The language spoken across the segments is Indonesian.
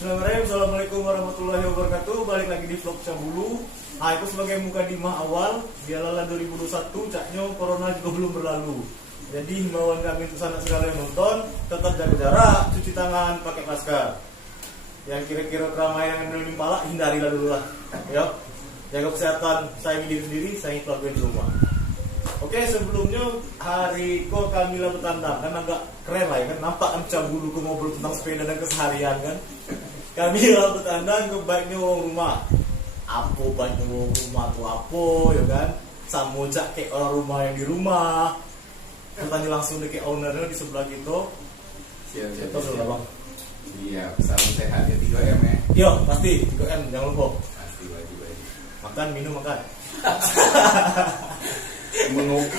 Bismillahirrahmanirrahim. Assalamualaikum warahmatullahi wabarakatuh. Balik lagi di vlog Cabulu. Aku sebagai mukadimah awal, biarlah 2021 caknya corona juga belum berlalu. Jadi himbauan kami untuk sanak segala yang nonton, tetap jaga jarak, cuci tangan, pakai masker. Yang kira-kira keramaian yang menimpa pala, hindarilah dulu lah. Ya, jaga kesehatan, sayangi diri sendiri, sayangi keluarga di rumah. Oke, sebelumnya hari kok kami lah bertandang kan agak keren lah ya kan, nampak kan Cabulu ke ngobrol tentang sepeda dan keseharian kan. Kami lah bertandang ke baiknya orang rumah. Apa baiknya orang rumah tuh apa ya kan? Sama jak kayak orang rumah yang di rumah. Tanya langsung ke ownernya di sebelah gitu. Siap. Bang. Iya, salam sehat ya 3M ya. Yo, pasti 3M jangan lupa. Pasti wajib. Makan, minum, makan. Mengopi.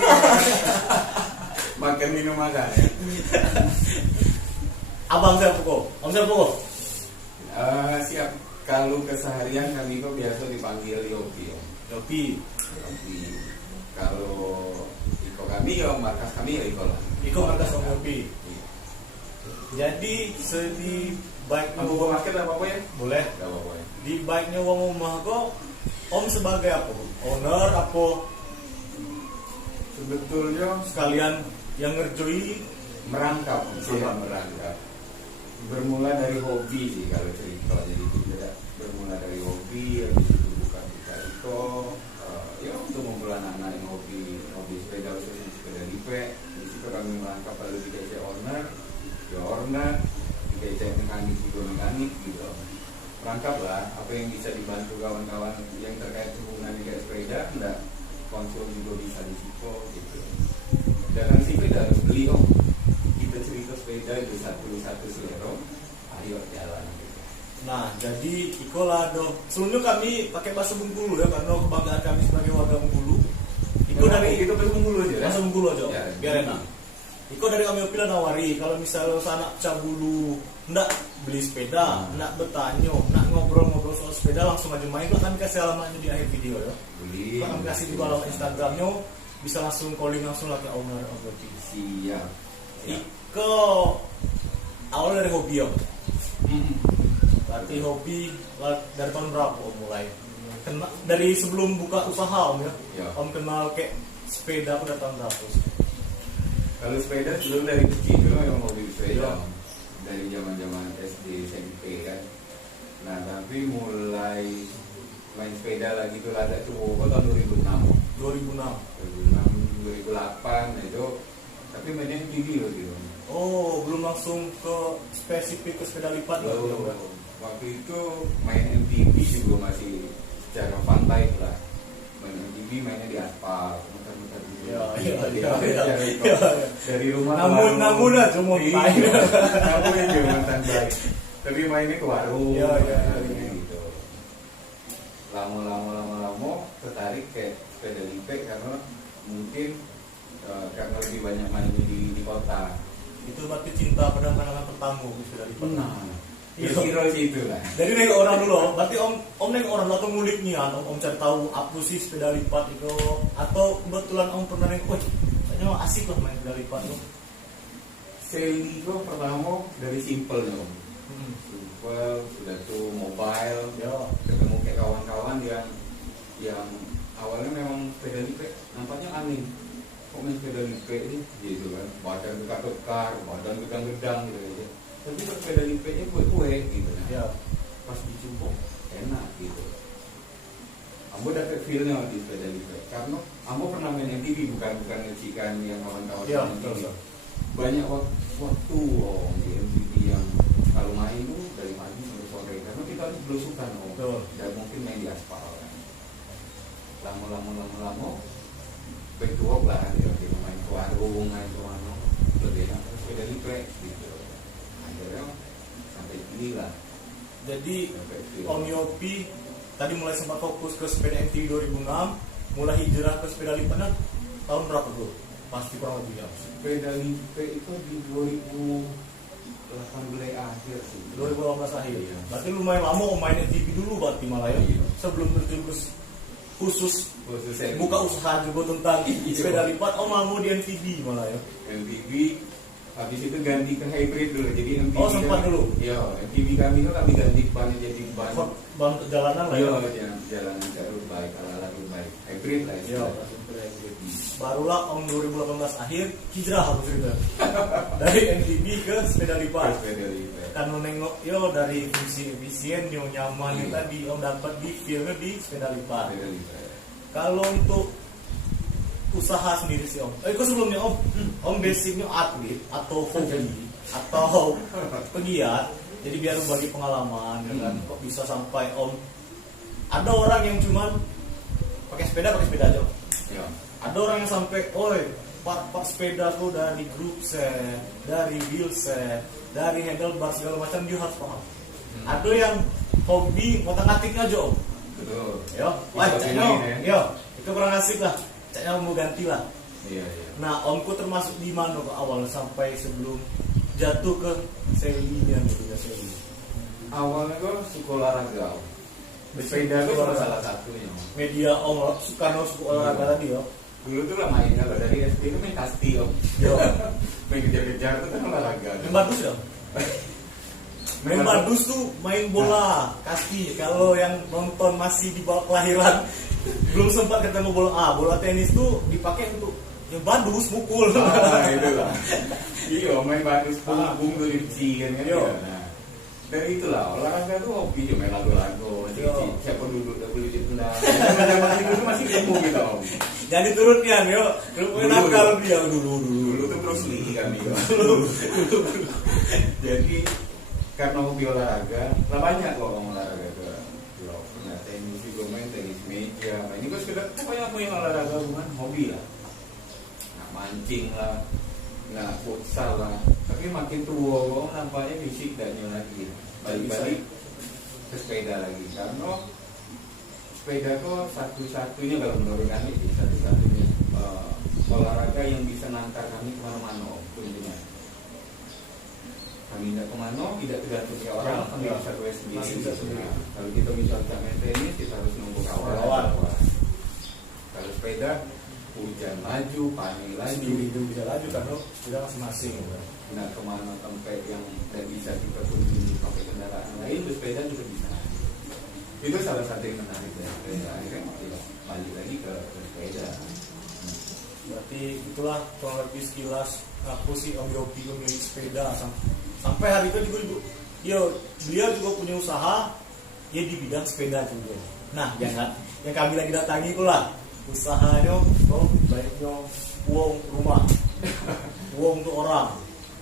Makan minum makan ya. Abang saya pokok. Siap. Kalau keseharian kami kok biasa dipanggil Yopi. Yopi. Kalau Iko kami ya markas kami ya Iko lah. Iko markas Om Yopi. Jadi di baiknya Kamu mau makan apa ya? boleh. Gak apa-apa ya. Di baiknya wong rumah kok Om sebagai apa? Owner apa Sebetulnya sekalian yang ngerjoi merangkap. Bermula dari hobi sih kalau cerita, jadi tidak bermula dari hobi, habis itu buka itu ya untuk mengumpul anak-anak yang hobi sepeda, khususnya sepeda lipat. Di situ kami merangkap lalu dikasih owner, dikasih mekanik juga mekanik gitu. Merangkap lah apa yang bisa dibantu kawan-kawan yang terkait hubungan dengan sepeda, enggak konsul juga bisa di situ gitu. Jangan sepeda harus beli om. Kita cerita sepeda itu satu selero, ayo jalan gitu. Nah, jadi ikolah do. Sebelumnya kami pakai bahasa Bengkulu ya karena kebanggaan kami sebagai warga Bengkulu. Iko dari itu bahasa Bengkulu aja. bahasa Bengkulu aja. Ya, biar enak. Iko dari kami pilih nawari kalau misalnya sana Cabulu ndak beli sepeda, ndak bertanya, ndak ngobrol-ngobrol soal sepeda langsung aja main. Kami kasih alamatnya di akhir video ya. Beli. Kami kasih di bawah Instagramnya, bisa langsung calling langsung lah ke owner of the TV. Siap. Iko awal dari hobi ya. Berarti hobi dari tahun berapa om mulai? Dari sebelum buka usaha om ya? Ya. Om kenal kayak sepeda udah tahun berapa? Kalau sepeda sebelum dari kecil dulu memang hobi sepeda. Ya. Dari zaman SD SMP kan. Nah tapi mulai main sepeda lagi tuh ada tuh tahun 2006. 2008 itu. Tapi mainnya TV loh gitu. Oh, belum langsung ke spesifik ke sepeda lipat ya? Waktu itu main MTV juga masih secara fun type lah. Main MTV mainnya di aspal, muter-muter gitu. Iya. Dari rumah. Namun aja mau main. Namun aja mantan baik. Tapi mainnya ke warung. Iya. Gitu. Lama tertarik ke sepeda lipat karena mungkin karena lebih banyak main di kota. Itu berarti cinta pada pandangan pertama sepeda lipat. Kira itu lah. Jadi nengok orang dulu, berarti om nengok orang atau nguliknya, om cari tahu apa sih sepeda lipat itu, atau kebetulan om pernah nengok, kayaknya asik lah main sepeda lipat tuh. Seli itu pertama dari simple om. Simple, sudah tuh mobile, Ya. ketemu kayak kawan-kawan yang awalnya memang sepeda lipat nampaknya aneh. Kok main sepeda lipat sih, gitu kan? Badan bekar, badan gedang-gedang gitu aja. Tapi sepeda lipatnya kue gitu kan. Ya. Pas dicoba enak gitu. Ambo dapet feelnya di sepeda lipat karena Ambo pernah main MTV bukan ngecikan yang kawan-kawan Ya, MTV. betul. Banyak waktu di MTV yang kalau main tuh dari pagi sampai sore karena kita harus belusukan Betul. tidak mungkin main di aspal kan. Lama back to work lah gitu. Main ke warung, main ke mana lebih enak sepeda lipat gitu. Sampai ini lah. Jadi Om Yopi tadi mulai sempat fokus ke sepeda MTV 2006, mulai hijrah ke sepeda lipatnya tahun berapa bro? Pasti kurang lebih ya. Sepeda lipat itu di 2018 akhir sih. 2018 akhir. Iya. Berarti lumayan lama om main MTV dulu berarti malah ya. Iya. Sebelum terjun khusus Khususnya buka usaha juga tentang sepeda lipat, om mau di MTV malah ya. MTV habis itu ganti ke hybrid dulu. Jadi MTB Oh, sempat dulu. Iya, MTB kami itu kami ganti bannya jadi ban. Ban jalanan lah Iya, ya. jalan ke road bike, ala road bike, hybrid lah. Iya, istilahnya. barulah tahun 2018 akhir hijrah aku cerita. Dari MTB ke sepeda lipat. Sepeda lipat. Kan nengok yo dari fungsi efisien yo nyaman yang tadi om dapat di feelnya di sepeda lipat. Sepeda lipat. Kalau untuk usaha sendiri sih om. Kok sebelumnya om basicnya atlet atau hobi atau pegiat. Jadi biar berbagi pengalaman, ya kan? Kok bisa sampai om ada orang yang cuman pakai sepeda aja. Iya. Ada orang yang sampai, part sepeda tuh dari group set, dari wheel set, dari handlebar segala macam dia harus paham. Ada yang hobi ngotak-ngatik aja om. Betul. Yo, wah, Itu caknya, ini, ya. yo, itu kurang asik lah. Caknya mau ganti lah. Iya, iya. Nah, omku termasuk di mana ke awal sampai sebelum jatuh ke selinya gitu ya seli. Awalnya gue suka olahraga. Sepeda itu salah satunya. Media om suka olahraga tadi yo. Dulu tuh lah main kalau dari SD itu main kasti om. Yo, Main kejar-kejar itu kan olahraga. main badus ya. Main badus tuh main bola kaki. Kalau yang nonton masih di bawah kelahiran belum sempat ketemu bola. Bola tenis tuh dipakai untuk ya badus mukul. Itu lah. Iya, main badus punggung tuh dicuci kan. Yo. Nah, dari itulah olahraga tuh hobi, main lagu-lagu, Yo. siapa duduk dah boleh ditendang. Zaman itu masih ketemu gitu om. Jadi turunnya yo, lu nakal dia dulu. Dulu tuh Bruce Lee kami. Jadi karena hobi olahraga, lah banyak kok orang olahraga tuh. Nah, tenis juga main tenis meja. Nah, ini gue sekedar pokoknya aku yang olahraga bukan hobi lah. Nah, mancing lah, nggak futsal lah. Tapi makin tua gue nampaknya fisik dan lagi. Balik-balik ke sepeda lagi. Karena sepeda kok satu-satunya kalau menurut kami satu-satunya olahraga yang bisa nantar kami kemana-mana tentunya. Kami tidak kemana, tidak tergantung ke orang, kami bisa gue sendiri. Kalau kita misalnya main tenis, kita harus nunggu kawan. Kalau sepeda, hujan laju, panik laju. Sendiri itu bisa laju kan lo, kita masing-masing. Nah kemana tempat yang tidak bisa kita kunjungi pakai kendaraan lain, sepeda juga bisa. Itu salah satu yang menarik dari sepeda. Akhirnya balik lagi ke sepeda. Berarti itulah kurang lebih sekilas aku sih Om Yopi memilih sepeda sampai hari itu juga beliau juga punya usaha ya di bidang sepeda juga. Nah yang kami lagi datangi itulah usahanya baiknya uang rumah uang untuk orang.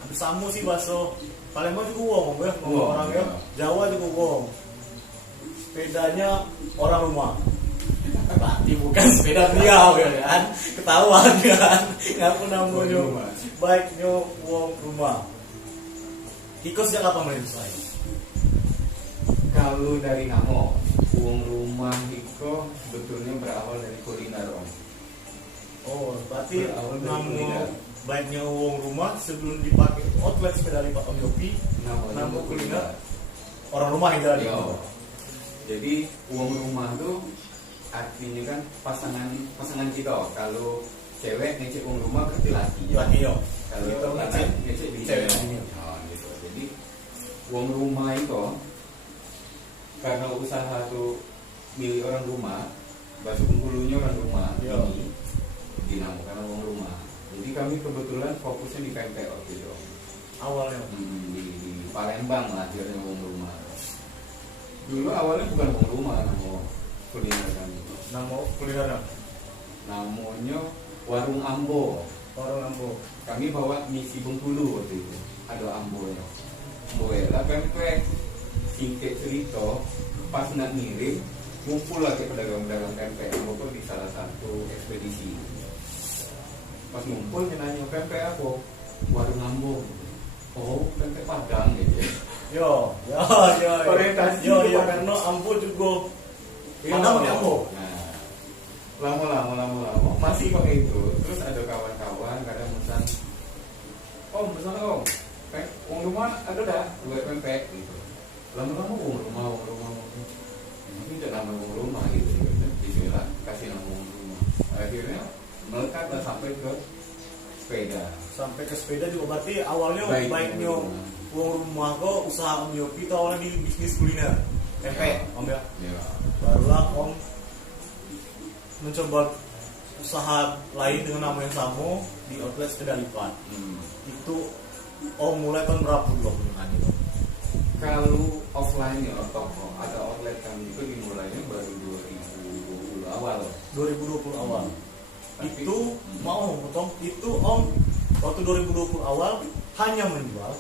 Ada samu sih baso Palembang juga uang ya orang ya Jawa juga uang. Sepedanya orang rumah. Berarti bukan sepeda beliau ya kan, ketahuan kan, ngaku namanya baiknya uang rumah. Iko sejak kapan mulai usaha? Kalau dari nama uang rumah Iko sebetulnya berawal dari kuliner om. Oh, berarti Berawal dari nama kuliner. baiknya uang rumah sebelum dipakai outlet sepeda lipat Om Yopi, nama kuliner orang rumah yang jadi. Jadi uang rumah tuh artinya kan pasangan kita. Kalau cewek ngecek uang rumah kerja laki. Laki yo. Kalau Kita ngecek di cewek. gitu. Jadi uang rumah itu karena usaha tuh milik orang rumah, bahasa Bengkulunya orang rumah Yo. ini dinamakan uang rumah. Jadi kami kebetulan fokusnya di pempek waktu itu. Awalnya. Di Palembang lah akhirnya uang rumah. Dulu awalnya bukan uang rumah, nama kuliner kami. Nama kulinernya Namanya Warung Ambo. orang Ambo. Kami bawa misi Bengkulu waktu itu. Ada Ambonya. Lah pempek. Singkat cerita, pas nak ngirim, ngumpul lagi pedagang-pedagang pempek Ambo di salah satu ekspedisi. Pas ngumpul dia nanya pempek apa? Warung Ambo. Oh, pempek Padang gitu. Yo. Orientasi Yo juga. karena Ambo juga. Padang pakai Ambo. Nah, lama masih pakai itu. Terus ada kawan-kawan kadang pesan, pesan om, uang rumah ada dah buat pempek gitu. Lama-lama uang rumah. Ini tidak nama uang rumah gitu. Bismillah kasih nama uang rumah. Akhirnya melekat lah sampai ke sepeda. sampai ke sepeda juga berarti awalnya baiknya uang rumah kok usaha Om Yopi itu awalnya di bisnis kuliner tempe Om ya. Barulah Om mencoba usaha lain dengan nama yang sama di outlet sepeda lipat. Itu Om mulai tahun berapa dulu dengan itu? Kalau offline ya toko atau outlet kami itu dimulainya baru 2020 awal. 2020 awal. Tapi, Itu mau potong itu Om waktu 2020 awal hanya menjual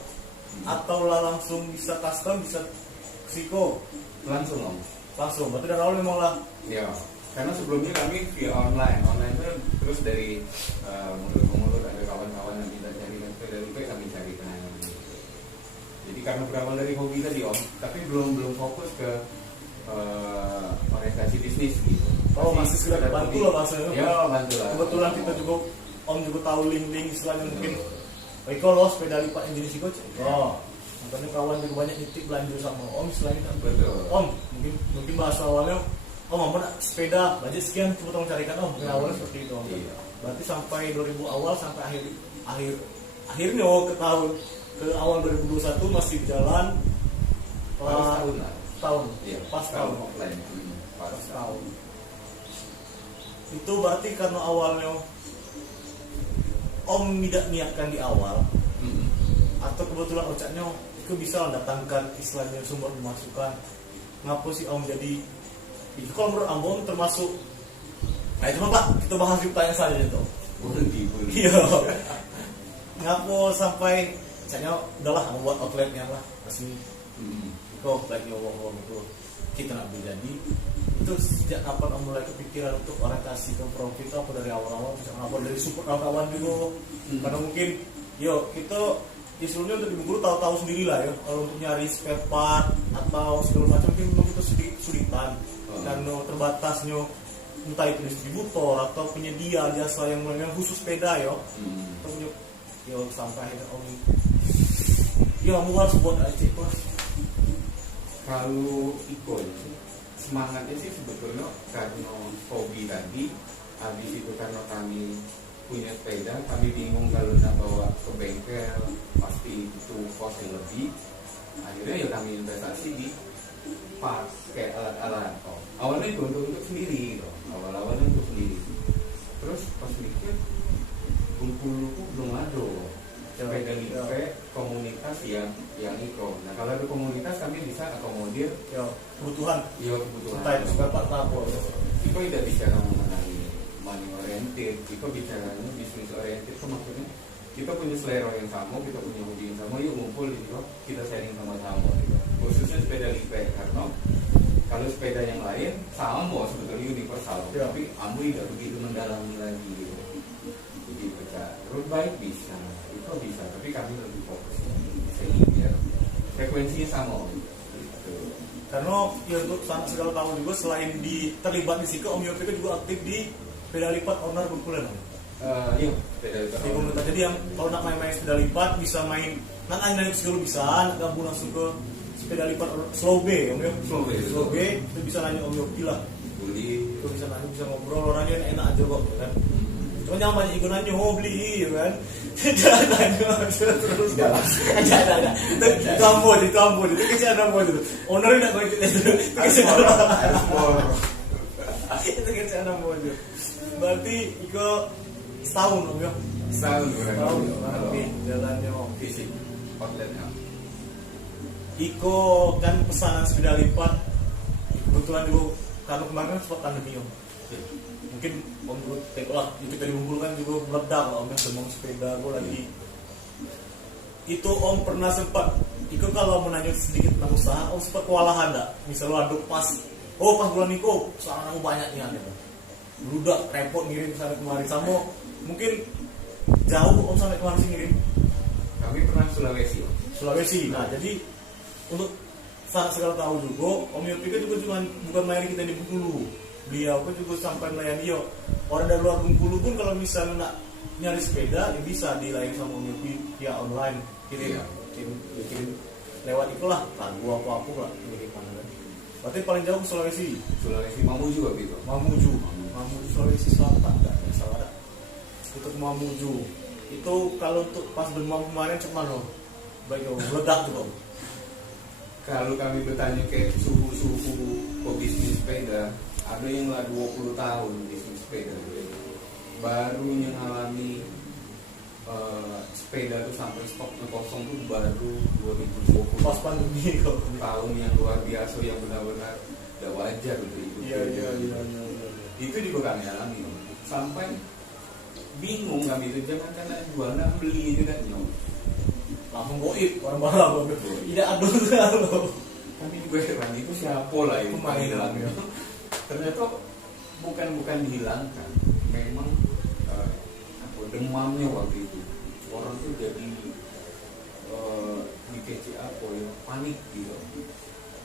atau lah langsung bisa custom bisa psiko langsung Om. langsung. Berarti dari awal memang lah. Ya, karena sebelumnya kami via online itu terus dari mulut ke mulut ada kawan-kawan yang kita cari dan dari itu kami cari kenangan. Jadi karena berawal dari hobi tadi Om, tapi belum fokus ke orientasi bisnis gitu. Masih sekedar bantu lah bahasanya. Ya, bantu lah. Kebetulan kita juga Om juga tahu link-link istilahnya mungkin. Kalau sepeda lipat yang jenis itu, makanya kawan juga banyak nitip belanja sama Om istilahnya. Betul. Om, mungkin bahasa awalnya Om mau sepeda budget sekian coba tolong carikan Om. Awalnya seperti itu Om. Iya. Berarti sampai 2000 awal sampai akhirnya ke awal 2021 masih berjalan. Pas tahun lah. Tahun. Iya, Pas tahun. offline. Pas Tahun. Itu berarti karena awalnya Om tidak niatkan di awal atau kebetulan ucapnya itu bisa datangkan istilahnya sumber pemasukan. Ngapa sih Om jadi itu kalau menurut Om termasuk cuma Pak kita bahas di pertanyaan saja itu. Boleh. Iya. Ngapa sampai misalnya udahlah mau buat outletnya lah resmi. Kok lagi ngomong itu kita nggak bisa jadi itu sejak kapan Om mulai kepikiran untuk orientasi ke profit apa dari awal-awal misalnya apa dari support kawan-kawan juga karena mungkin kita sebelumnya untuk di Bengkulu tahu-tahu sendiri lah ya kalau untuk nyari spare part atau segala macam mungkin itu sedikit kesulitan karena terbatasnya entah itu distributor atau penyedia jasa yang khusus sepeda atau sampai akhirnya Om mau harus buat aja Pak. Kalau ikut semangatnya sih sebetulnya karena hobi tadi, habis itu karena kami punya sepeda, kami bingung kalau nak bawa ke bengkel pasti itu cost yang lebih. Akhirnya ya kami investasi di parts kayak alat-alat. Awalnya itu untuk sendiri, awal-awalnya untuk sendiri. Terus pas mikir Bengkulu belum ada sepeda lipat komunitas yang ikut. Nah kalau ada komunitas kami bisa akomodir kebutuhan. Entah itu spare part apa. Kita tidak bicara mengenai money oriented, kita bicara bisnis oriented. Itu maksudnya kita punya selera yang sama, kita punya hobi yang sama, yuk ngumpul gitu, kita sharing sama-sama. Gitu. Khususnya sepeda lipat karena kalau sepeda yang lain sama sebetulnya universal, tapi ambu tidak begitu mendalami lagi. Gitu. Jadi baca road bike bisa. Bisa, tapi kami lebih fokus sehingga frekuensinya sama gitu. Karena untuk segala tahu juga selain terlibat di situ Om Yopi juga aktif di sepeda lipat owner Bengkulu. Iya, sepeda lipat. Di komunitas jadi yang kalau nak main sepeda lipat bisa main naik segala bisa, gabung langsung ke sepeda lipat slow B, Om Yopi. Slow B itu bisa nanya Om Yopi lah. Itu bisa nanya bisa ngobrol orangnya enak aja kok kan. Cuma jangan banyak ikut nanya beli kan. Jangan nanya terus ada itu ambo itu kecil ambo itu owner tidak kau itu kecil ambo itu berarti itu setahun Om ya setahun berarti jalannya fisik outletnya Iko kan pesanan sepeda lipat kebetulan dulu karena kemarin sempat pandemi Om mungkin Om tengok lah itu dari Bengkulu kan juga meledak lah Om semua sepeda gue lagi itu Om pernah sempat itu kalau menanya sedikit tentang usaha Om sempat kewalahan gak? Misalnya aduk pas bulan itu soalnya aku banyaknya gitu berudak repot ngirim sampai kemarin sama mungkin jauh Om sampai kemarin sih ngirim kami pernah Sulawesi nah jadi untuk saat segala tahu juga Om Yopi juga bukan main kita di Bengkulu beliau pun juga sampai melayani orang dari luar Bengkulu pun kalau misalnya nak nyari sepeda ya bisa dilayani sama Om Yopi via online kirim lewat itulah lagu apa lah kiriman kan. Berarti paling jauh ke Sulawesi Mamuju juga gitu Mamuju Sulawesi Selatan enggak salah ada itu ke Mamuju Itu kalau untuk pas demam kemarin cuma lo baik meledak tuh Om. Kalau kami bertanya ke suhu-suhu pebisnis sepeda, ada yang lah 20 tahun bisnis sepeda, baru yang alami sepeda tuh sampai stoknya kosong tuh baru 2020. Pas pandemi kok. Tahun yang luar biasa yang benar-benar tidak wajar gitu itu. Iya. Itu juga kami alami, Om. Sampai bingung kami itu, jangan karena jualan beli itu kan nyok. Langsung goib orang malam tidak ada lo. Kami juga heran itu siapa lah yang Pemain hilang ya. Ternyata bukan dihilangkan, memang demamnya waktu itu orang tuh jadi dikece apa ya, panik gitu,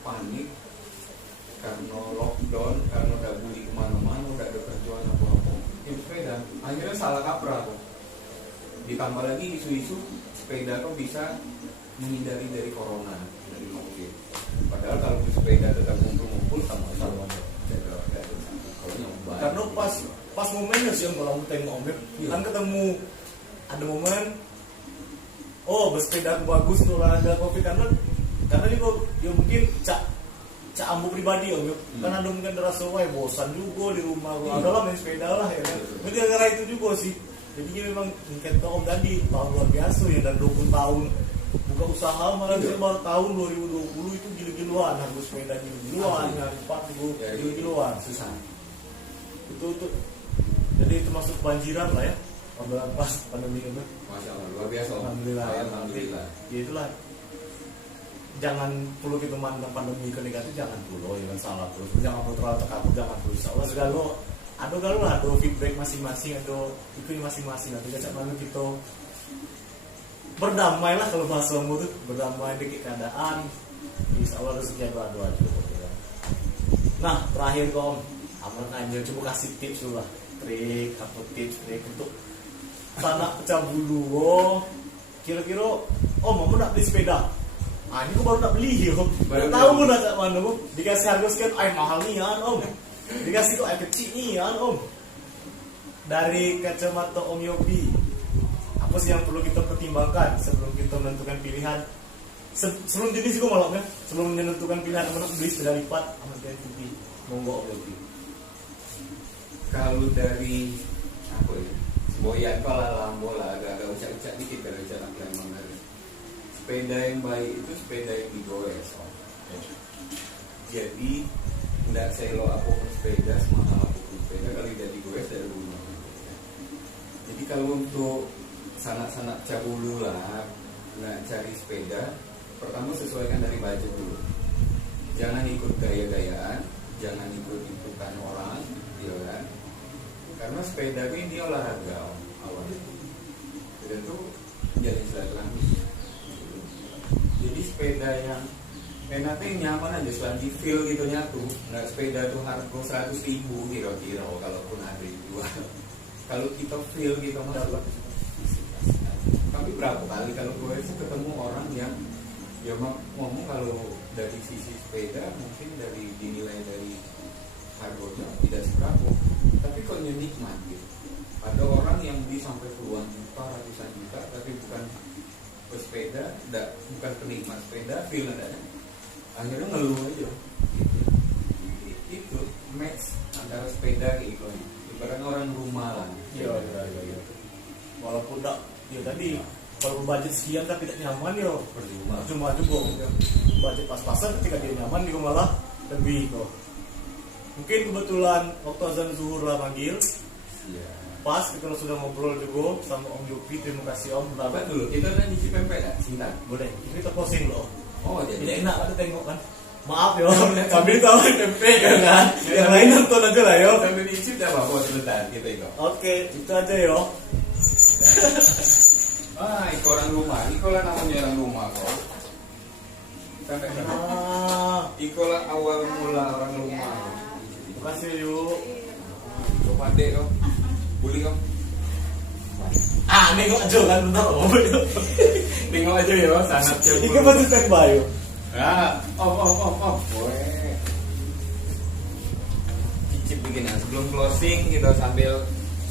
panik karena lockdown, karena udah beli kemana-mana, udah ada kerjaan apa-apa, ya sepeda akhirnya salah kaprah kok. Ditambah lagi isu-isu sepeda kok bisa menghindari dari corona, dari COVID. Padahal kalau sepeda tetap ngumpul sama Sama. kalau nyoba. Karena pas momennya sih yang kalau tengok Om kan ketemu ada momen bersepeda aku bagus untuk olahraga Covid karena juga ya mungkin cak ambu pribadi Om kan ada mungkin rasa bosan juga di rumah adalah main sepeda lah ya kan. Jadi gara itu juga sih. Jadi memang mungkin Om tadi tahun luar biasa ya, dan 20 tahun buka usaha malah bisa baru tahun 2020 itu gila-giluan, harus sepeda gila-giluan, nyari part juga gila-giluan susah. Itu jadi itu masuk banjiran lah ya apabila pas pandemi itu. Masya Allah, luar biasa. Alhamdulillah. Ya itulah, jangan perlu kita mandang pandemi ke negatif, jangan perlu ya kan, salah terus, jangan perlu terlalu terkabut, jangan perlu insyaAllah segala ada galau lah, ada feedback masing-masing, ada itu masing-masing, nanti kacak mana kita berdamai lah kalau bahasa umum tuh, berdamai dengan keadaan, insyaAllah rezeki doa-doa juga. Nah terakhir Om, Aman Anjel coba kasih tips dulu lah, trik untuk sanak pecah bulu. Kira-kira mau nak beli sepeda, ini aku baru nak beli Om, baru tahu aku nak cak mana Om, dikasih harga sekian, mahal nih Om, dikasih kok kecil nih Om. Dari kacamata Om Yopi, apa sih yang perlu kita pertimbangkan sebelum kita menentukan pilihan? Sebelum jenis itu malah kan, sebelum menentukan pilihan mana beli sepeda lipat sama sepeda tinggi, monggo Om Yopi. Kalau dari apa ya, boyan kalau lambo lah agak ucap-ucap dikit dari jalan memang dari sepeda yang baik itu sepeda yang digoes Om. Jadi tidak selo apapun sepeda, semahal apapun sepeda kalau tidak digoes dari rumah. Jadi kalau untuk sanak-sanak cabulu lah, nak cari sepeda, pertama sesuaikan dari budget dulu. Jangan ikut gaya-gayaan, jangan ikut-ikutan orang, ya kan? Karena sepeda ini olahraga awalnya. Sepeda itu jadi silaturahmi. Jadi sepeda yang enaknya nyaman aja, selagi feel gitu nyatu. Nggak sepeda tuh harga 100.000 kira-kira kalaupun ada dijual. Kalau kita feel kita masuk. Tapi berapa kali kalau gue sih ketemu orang yang ya ngomong kalau dari sisi sepeda mungkin dari dinilai dari harganya tidak seberapa, tapi kok nikmat gitu. Ada orang yang beli sampai puluhan juta, ratusan juta, tapi bukan pesepeda, bukan penikmat sepeda, feel adanya. Akhirnya ngeluh aja. Itu match antara sepeda kayak gitu. Ibarat orang rumah lah. Iya. Walaupun enggak, ya tadi kalau budget sekian tapi tidak nyaman ya cuma juga budget pas-pasan, ketika dia nyaman dia malah lebih kok. Mungkin kebetulan waktu azan zuhur lah panggil. Iya. Pas kita sudah ngobrol juga sama Om Yopi, terima kasih Om. Apa dulu kita udah nyicip pempek nggak? Cinta. Boleh. Ini kita closing loh. Oh jadi. Tidak enak kan tengok kan. Maaf ya, kami tahu tempe kan. Yang lain nonton aja lah yo. Sambil nyicip dah apa sebentar kita itu. Oke, itu aja yo. Orang rumah. Ikolah namanya orang rumah kok. Sampai ikolah awal mula orang rumah. Terima kasih yuk. Coba dek kok. Boleh kok. Nengok aja kan bentar Om. Tengok aja ya, sangat jauh. Ini masih standby yo. Om. Boleh. Cicip bikin sebelum closing kita sambil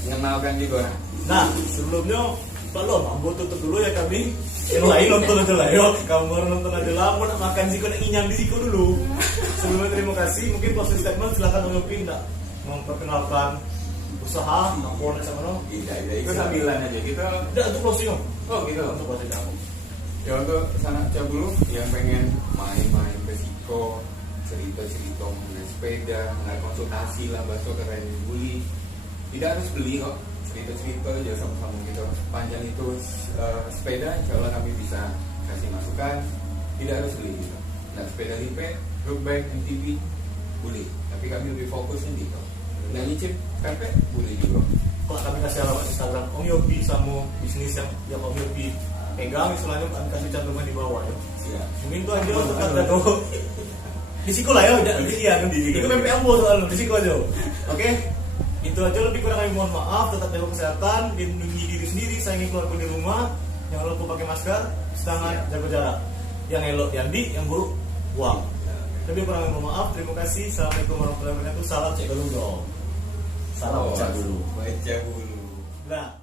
mengenalkan juga. Nah, sebelumnya belum, ambo tutup dulu ya kami. Yang lain nonton aja lah, yuk. Kamu baru nonton aja lah. Mau nak makan siko, nak inyam di siko dulu. Sebelumnya terima kasih. Mungkin closing statement silakan Om Yopi nak memperkenalkan usaha, apa nak sama no? Tidak, itu sambilan aja kita. Tidak untuk closing om. Oh gitu. Untuk closing kamu. Ya untuk sanak cabulu yang pengen main-main ke Siko, cerita-cerita mengenai sepeda, mengenai konsultasi lah, bahasa keren bully. Tidak harus beli kok, cerita-cerita aja sama-sama gitu. Panjang itu sepeda, insya Allah kami bisa kasih masukan. Tidak harus beli gitu. Nah sepeda lipat, road bike, MTB, boleh. Tapi kami lebih fokusnya gitu. Nah nyicip karpet, boleh juga. Kalau kami kasih alamat Instagram Om Yopi sama bisnis yang Om Yopi pegang, istilahnya kami kasih cantuman di bawah ya. Siap. Mungkin itu aja untuk kata di siko lah ya, iya, itu PPM bos soalnya, di siko aja. Oke, itu aja, lebih kurang kami mohon maaf, tetap jaga kesehatan, lindungi diri sendiri, sayangi keluarga di rumah, jangan lupa pakai masker, cuci tangan, jaga jarak. Yang elok diambil, yang buruk buang. Lebih kurang kami mohon maaf, terima kasih, assalamualaikum warahmatullahi wabarakatuh, salam cek dulu dong. Salam cek dulu. Baca dulu. Nah.